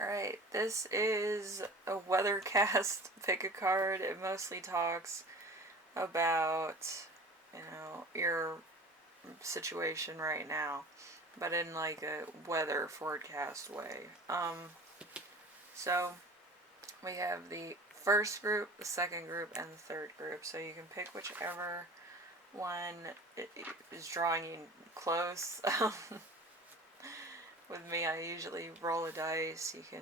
Alright, this is a weathercast. Pick a card. It mostly talks about, your situation right now, but in like a weather forecast way. So we have the first group, the second group, and the third group. So you can pick whichever one is drawing you close. With me, I usually roll a dice. You can,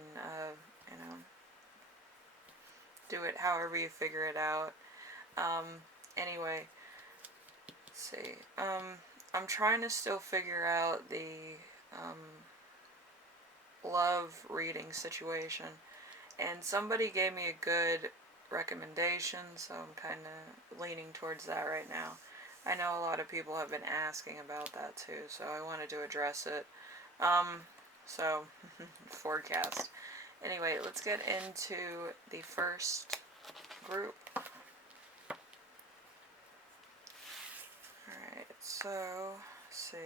do it however you figure it out. Anyway, let's see. I'm trying to still figure out the love reading situation, and somebody gave me a good recommendation, so I'm kind of leaning towards that right now. I know a lot of people have been asking about that too, so I wanted to address it. So, forecast. Anyway, let's get into the first group. Alright, so, let's see.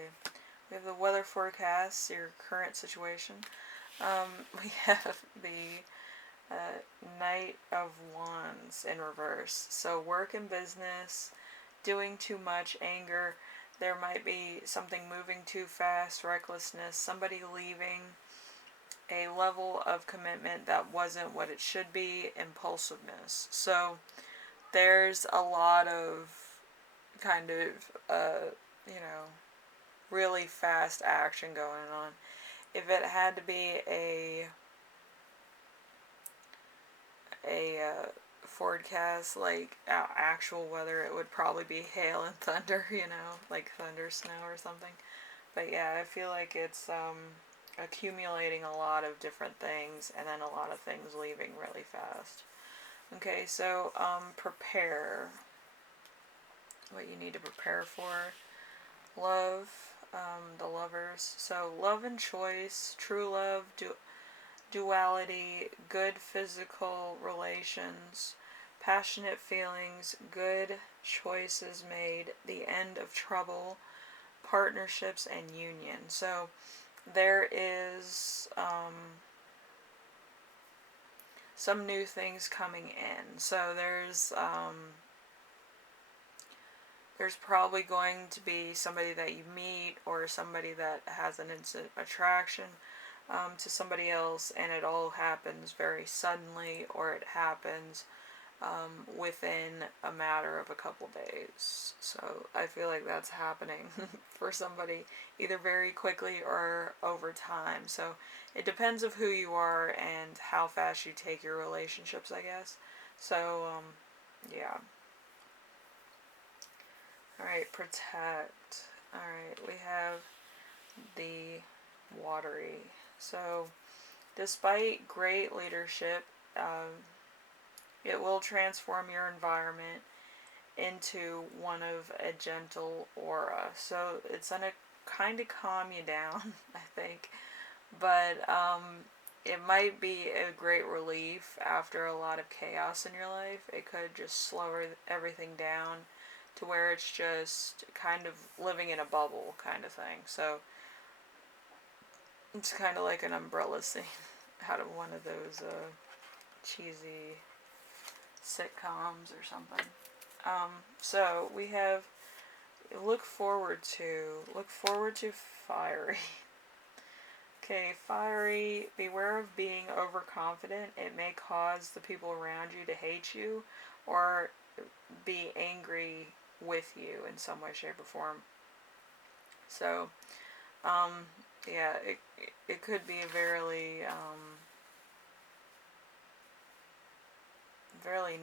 We have the weather forecast, your current situation. We have the Knight of Wands in reverse. So, work and business, doing too much, anger. There might be something moving too fast, recklessness, somebody leaving, a level of commitment that wasn't what it should be, impulsiveness. So there's a lot of kind of, really fast action going on. If it had to be a forecast, like actual weather, it would probably be hail and thunder, like thunder, snow, or something. But yeah, I feel like it's accumulating a lot of different things, and then a lot of things leaving really fast. Okay, so prepare. What you need to prepare for. Love, the lovers. So love and choice, true love, duality, good physical relations, passionate feelings, good choices made, the end of trouble, partnerships, and union. So there is some new things coming in. So there's probably going to be somebody that you meet, or somebody that has an instant attraction to somebody else, and it all happens very suddenly, or it happens within a matter of a couple days. So I feel like that's happening for somebody either very quickly or over time. So it depends of who you are and how fast you take your relationships, I guess. So yeah. Alright, protect. Alright, we have the watery. So despite great leadership, it will transform your environment into one of a gentle aura. So it's gonna kind of calm you down, I think. But it might be a great relief after a lot of chaos in your life. It could just slow everything down to where it's just kind of living in a bubble kind of thing. So it's kind of like an umbrella scene out of one of those cheesy sitcoms or something. So we have look forward to fiery. Okay, fiery, beware of being overconfident. It may cause the people around you to hate you or be angry with you in some way, shape, or form. So, yeah, it could be a very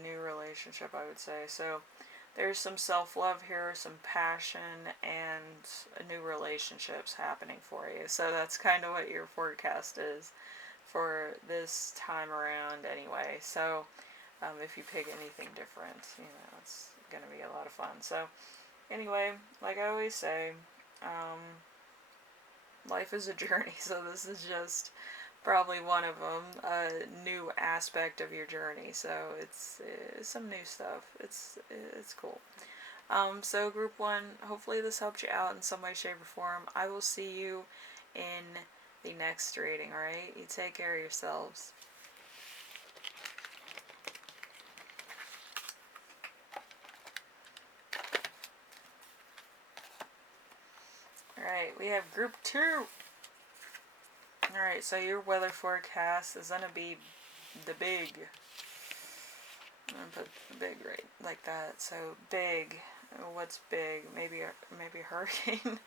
new relationship, I would say. So there's some self-love here, some passion, and new relationships happening for you. So that's kind of what your forecast is for this time around anyway. So if you pick anything different, it's going to be a lot of fun. So anyway, like I always say, life is a journey. So this is just probably one of them, a new aspect of your journey. So it's some new stuff. It's cool. So group one, hopefully this helped you out in some way, shape, or form. I will see you in the next reading, alright? You take care of yourselves. Alright, we have group 2. Alright, so your weather forecast is going to be the big. I'm going to put the big right like that. So big. What's big? Maybe a hurricane.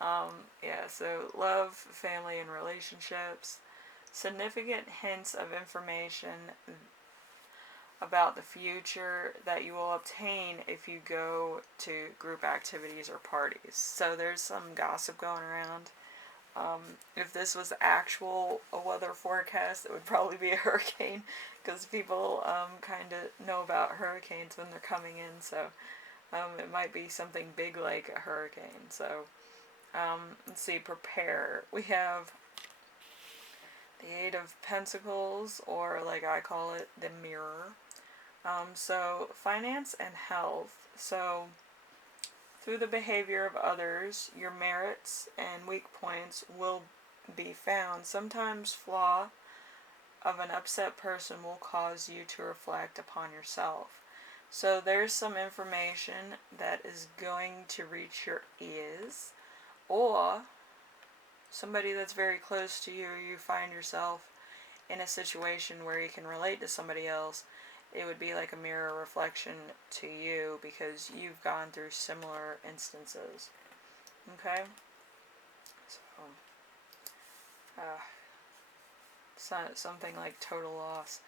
Yeah, so love, family, and relationships. Significant hints of information about the future that you will obtain if you go to group activities or parties. So there's some gossip going around. If this was actual weather forecast, it would probably be a hurricane, because people kind of know about hurricanes when they're coming in, so it might be something big like a hurricane. So let's see, prepare. We have the Eight of Pentacles, or like I call it, the Mirror. So finance and health. So through the behavior of others, your merits and weak points will be found. Sometimes flaw of an upset person will cause you to reflect upon yourself. So there's some information that is going to reach your ears, or somebody that's very close to you, you find yourself in a situation where you can relate to somebody else. It would be like a mirror reflection to you, because you've gone through similar instances. Okay? So, something like total loss.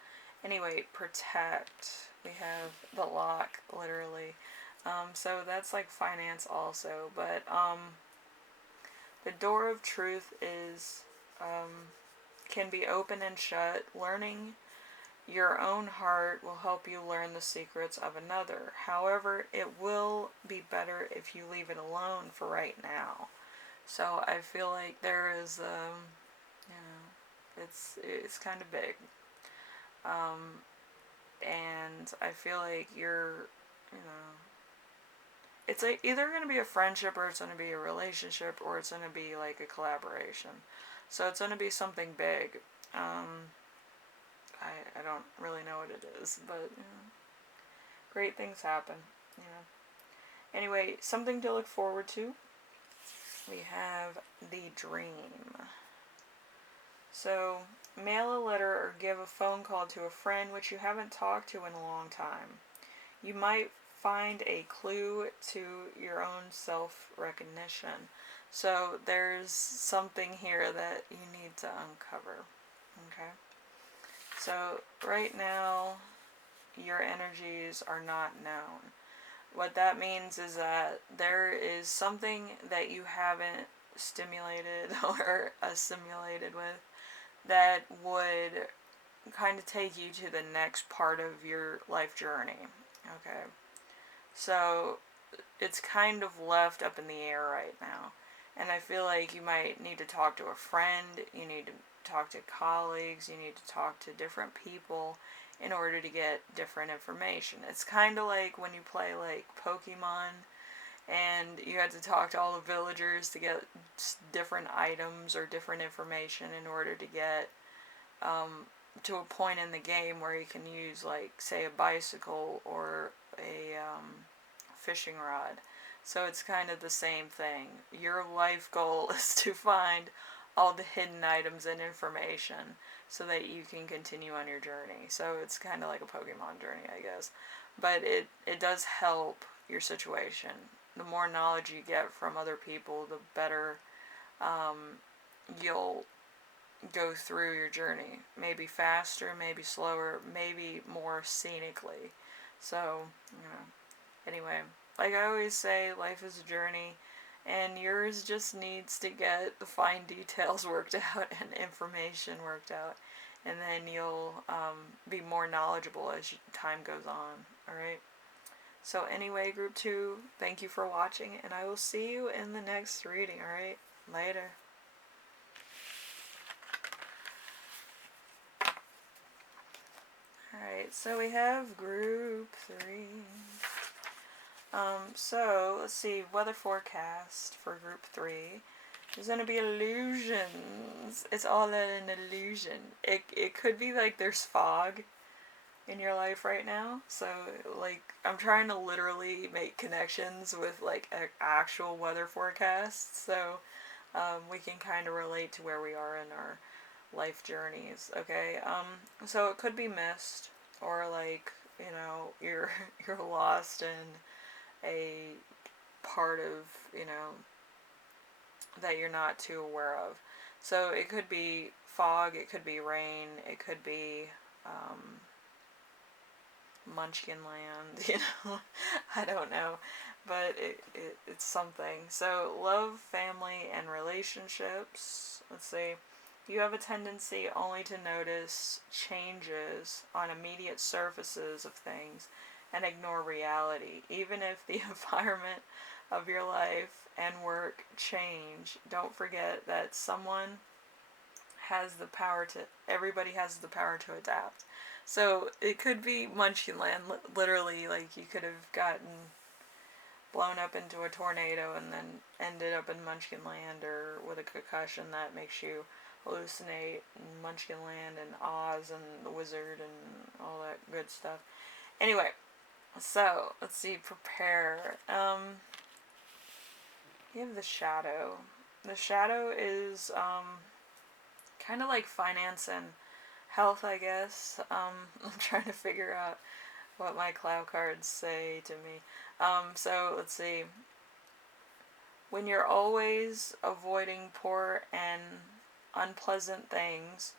Anyway, protect. We have the lock, literally. So that's like finance also. But the door of truth is can be open and shut. Learning your own heart will help you learn the secrets of another. However, it will be better if you leave it alone for right now. So I feel like there is, it's kind of big. And I feel like it's either going to be a friendship, or it's going to be a relationship, or it's going to be like a collaboration. So it's going to be something big. I don't really know what it is, but great things happen, Anyway, something to look forward to. We have the dream. So, mail a letter or give a phone call to a friend which you haven't talked to in a long time. You might find a clue to your own self-recognition. So, there's something here that you need to uncover. Okay? So, right now, your energies are not known. What that means is that there is something that you haven't stimulated or assimilated with that would kind of take you to the next part of your life journey. Okay. So it's kind of left up in the air right now. And I feel like you might need to talk to a friend, you need to talk to colleagues, you need to talk to different people in order to get different information. It's kind of like when you play like Pokemon and you had to talk to all the villagers to get different items or different information in order to get to a point in the game where you can use, like, say, a bicycle or a fishing rod. So it's kind of the same thing. Your life goal is to find all the hidden items and information so that you can continue on your journey. So it's kind of like a Pokemon journey, I guess. But it does help your situation. The more knowledge you get from other people, the better you'll go through your journey. Maybe faster, maybe slower, maybe more scenically. So, anyway, like I always say, life is a journey, and yours just needs to get the fine details worked out and information worked out, and then you'll be more knowledgeable as time goes on. Alright? So anyway, group 2, thank you for watching, and I will see you in the next reading. Alright? Later. Alright, so we have group 3. So let's see, weather forecast for group 3. There's gonna be illusions. It's all an illusion. It could be like there's fog in your life right now. So, like, I'm trying to literally make connections with, like, actual weather forecasts. So, we can kind of relate to where we are in our life journeys. Okay. So it could be mist, or, like, you're you're lost in a part of, that you're not too aware of. So it could be fog, it could be rain, it could be um, Munchkin Land, I don't know, but it's something. So love, family, and relationships. Let's see. You have a tendency only to notice changes on immediate surfaces of things and ignore reality. Even if the environment of your life and work change, don't forget that everybody has the power to adapt. So it could be Munchkin Land, literally, like you could have gotten blown up into a tornado and then ended up in Munchkin Land, or with a concussion that makes you hallucinate Munchkin Land and Oz and the Wizard and all that good stuff. Anyway, so let's see, prepare. You have the shadow. The shadow is kind of like finance and health, I guess. I'm trying to figure out what my cloud cards say to me. So let's see. When you're always avoiding poor and unpleasant things,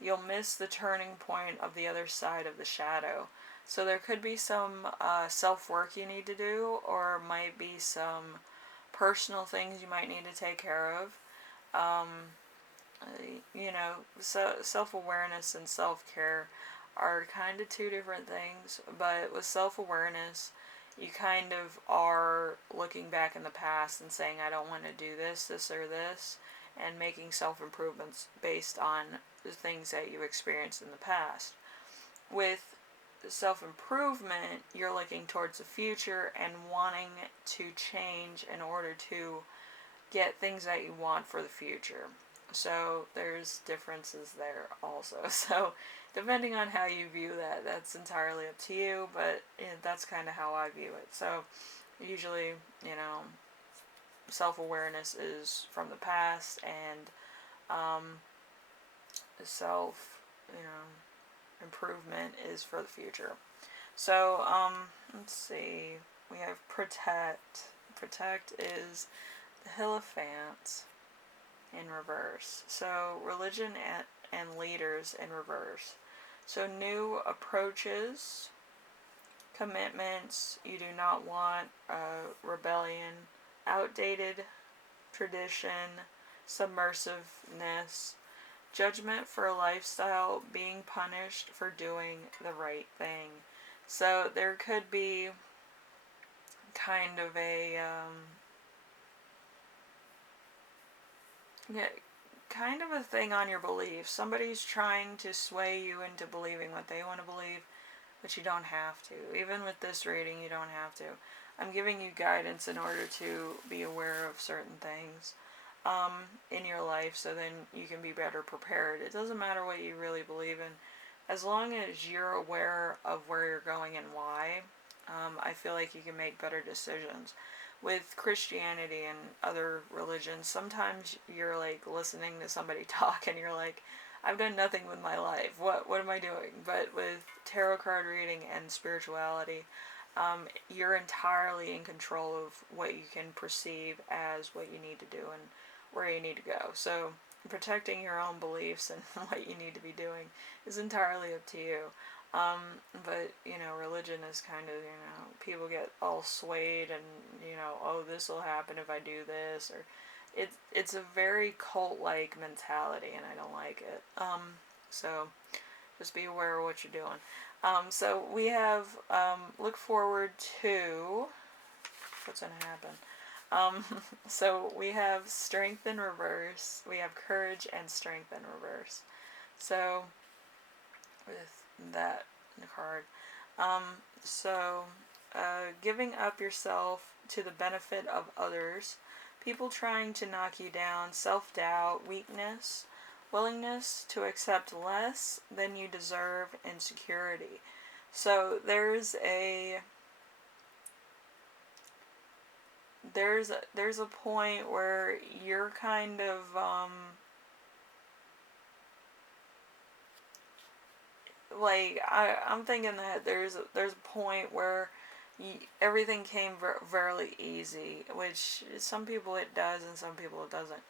you'll miss the turning point of the other side of the shadow. So there could be some self-work you need to do, or might be some personal things you might need to take care of. Um, so self-awareness and self-care are kind of two different things, but with self-awareness, you kind of are looking back in the past and saying, I don't want to do this, or this, and making self-improvements based on the things that you experienced in the past. With self-improvement, you're looking towards the future and wanting to change in order to get things that you want for the future. So there's differences there also. So depending on how you view that, that's entirely up to you, but that's kind of how I view it. So usually, self-awareness is from the past, and self, improvement is for the future. So, let's see. We have protect. Protect is the Hierophant in reverse. So religion and leaders in reverse. So new approaches, commitments you do not want, rebellion, outdated tradition, submersiveness, judgment for a lifestyle, being punished for doing the right thing. So there could be kind of a kind of a thing on your beliefs. Somebody's trying to sway you into believing what they want to believe, but you don't have to. Even with this reading, you don't have to. I'm giving you guidance in order to be aware of certain things in your life, so then you can be better prepared. It doesn't matter what you really believe in. As long as you're aware of where you're going and why, I feel like you can make better decisions. With Christianity and other religions, sometimes you're like listening to somebody talk and you're like, I've done nothing with my life. What am I doing? But with tarot card reading and spirituality, you're entirely in control of what you can perceive as what you need to do and where you need to go. So protecting your own beliefs and what you need to be doing is entirely up to you. But, religion is kind of, people get all swayed and, oh, this will happen if I do this, or it's a very cult-like mentality, and I don't like it. So just be aware of what you're doing. So we have, look forward to, what's going to happen? So we have strength in reverse, we have courage and strength in reverse. So with that card, giving up yourself to the benefit of others, people trying to knock you down, self-doubt, weakness, willingness to accept less than you deserve, insecurity. So there's a point where you're kind of like I'm thinking that there's a point where everything came very easy, which some people it does and some people it doesn't.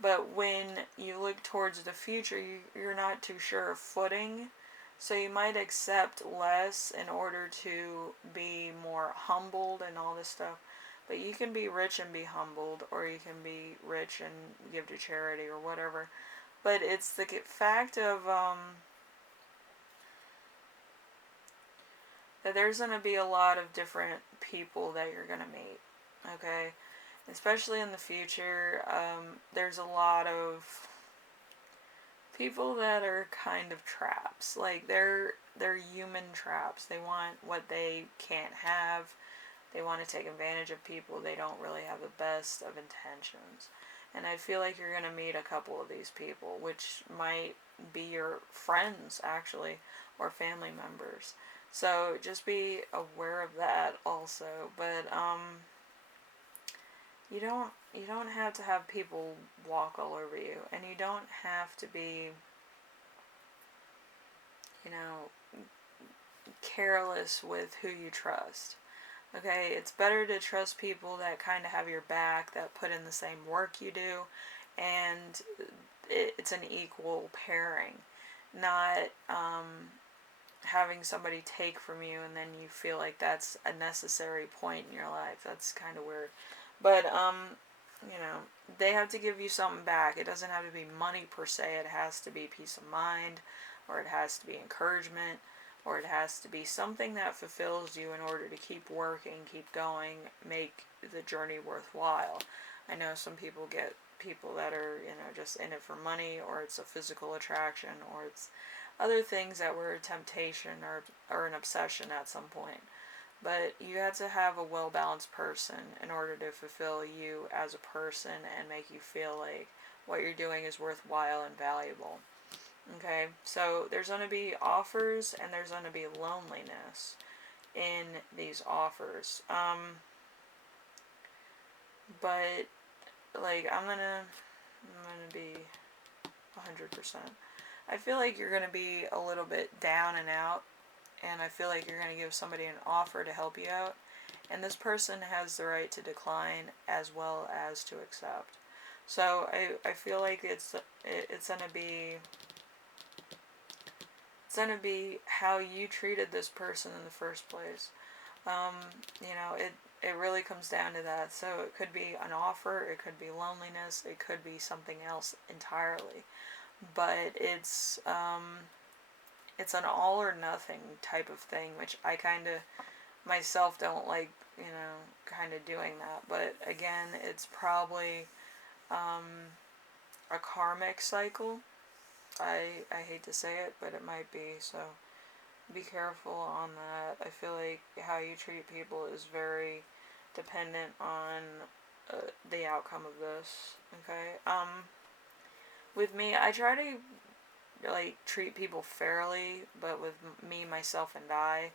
But when you look towards the future, you're not too sure of footing, so you might accept less in order to be more humbled and all this stuff. But you can be rich and be humbled, or you can be rich and give to charity or whatever. But it's the fact of that there's going to be a lot of different people that you're going to meet, okay? Especially in the future, there's a lot of people that are kind of traps. Like, they're human traps. They want what they can't have. They want to take advantage of people. They don't really have the best of intentions. And I feel like you're going to meet a couple of these people, which might be your friends, actually, or family members. So just be aware of that also. But you don't have to have people walk all over you, and you don't have to be, you know, careless with who you trust. Okay, it's better to trust people that kind of have your back, that put in the same work you do, and it's an equal pairing, not having somebody take from you and then you feel like that's a necessary point in your life. That's kind of weird. But they have to give you something back. It doesn't have to be money per se. It has to be peace of mind, or it has to be encouragement, or it has to be something that fulfills you in order to keep working, keep going, make the journey worthwhile. I know some people get people that are, just in it for money, or it's a physical attraction, or it's other things that were a temptation or an obsession at some point. But you have to have a well-balanced person in order to fulfill you as a person and make you feel like what you're doing is worthwhile and valuable. Okay, so there's going to be offers and there's going to be loneliness in these offers. But like I'm gonna be 100%. I feel like you're gonna be a little bit down and out, and I feel like you're gonna give somebody an offer to help you out, and this person has the right to decline as well as to accept. So I feel like it's gonna be how you treated this person in the first place. It really comes down to that. So it could be an offer, it could be loneliness, it could be something else entirely. But it's an all or nothing type of thing, which I kind of myself don't like, kind of doing that. But again, it's probably a karmic cycle. I hate to say it, but it might be. So be careful on that. I feel like how you treat people is very dependent on the outcome of this. Okay. With me, I try to treat people fairly, but with me, myself, and I,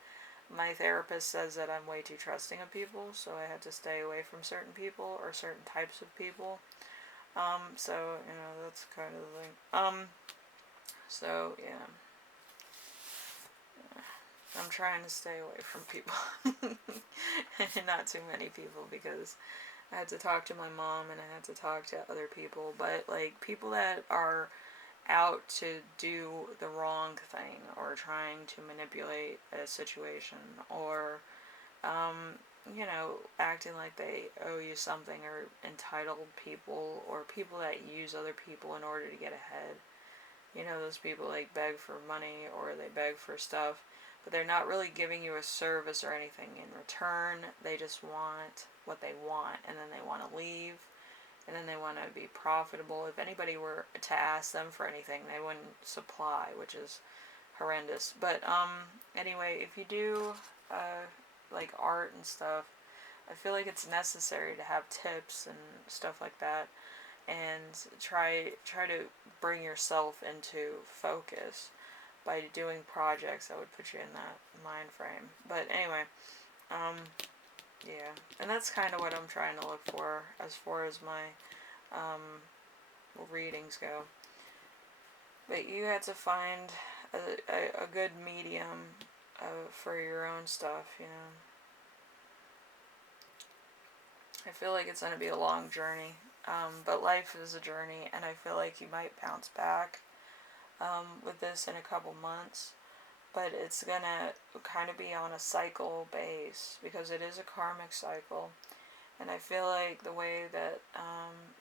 my therapist says that I'm way too trusting of people, so I have to stay away from certain people or certain types of people. So that's kind of the thing. So yeah. I'm trying to stay away from people. Not too many people, because I had to talk to my mom and I had to talk to other people. But people that are out to do the wrong thing or trying to manipulate a situation, or acting like they owe you something, or entitled people, or people that use other people in order to get ahead. Those people beg for money or they beg for stuff, but they're not really giving you a service or anything in return. They just want what they want, and then they want to leave, and then they want to be profitable. If anybody were to ask them for anything, they wouldn't supply, which is horrendous. But anyway, if you do art and stuff, I feel like it's necessary to have tips and stuff like that, and try to bring yourself into focus by doing projects that would put you in that mind frame. But anyway, um, yeah, and that's kind of what I'm trying to look for as far as my um, readings go. But you had to find a good medium for your own stuff, you know. I feel like it's going to be a long journey, but life is a journey, and I feel like you might bounce back with this in a couple months, but it's going to kind of be on a cycle base because it is a karmic cycle. And I feel like the way that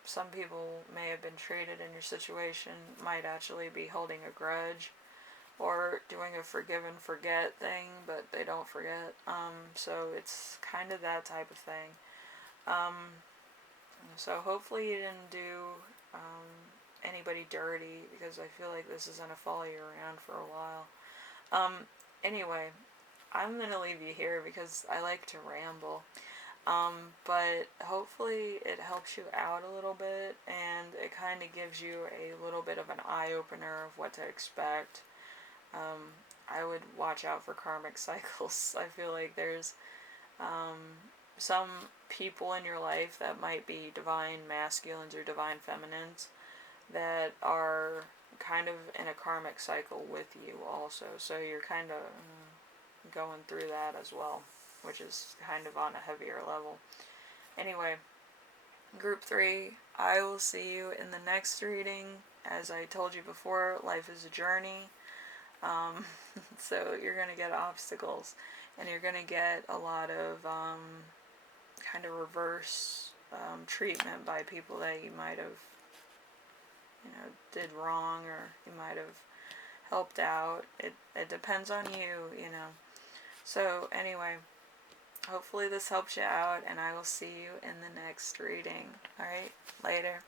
some people may have been treated in your situation might actually be holding a grudge or doing a forgive and forget thing, but they don't forget. So it's kind of that type of thing. Um, so hopefully you didn't do anybody dirty, because I feel like this is going to follow you around for a while. Anyway, I'm going to leave you here because I like to ramble. But hopefully it helps you out a little bit, and it kind of gives you a little bit of an eye-opener of what to expect. I would watch out for karmic cycles. I feel like there's some people in your life that might be divine masculines or divine feminines that are kind of in a karmic cycle with you also. So you're kind of going through that as well, which is kind of on a heavier level. Anyway, group 3, I will see you in the next reading. As I told you before, life is a journey. So you're going to get obstacles, and you're going to get a lot of kind of reverse treatment by people that you might have, did wrong, or you might have helped out. It depends on you, So anyway, hopefully this helps you out, and I will see you in the next reading. Alright, later.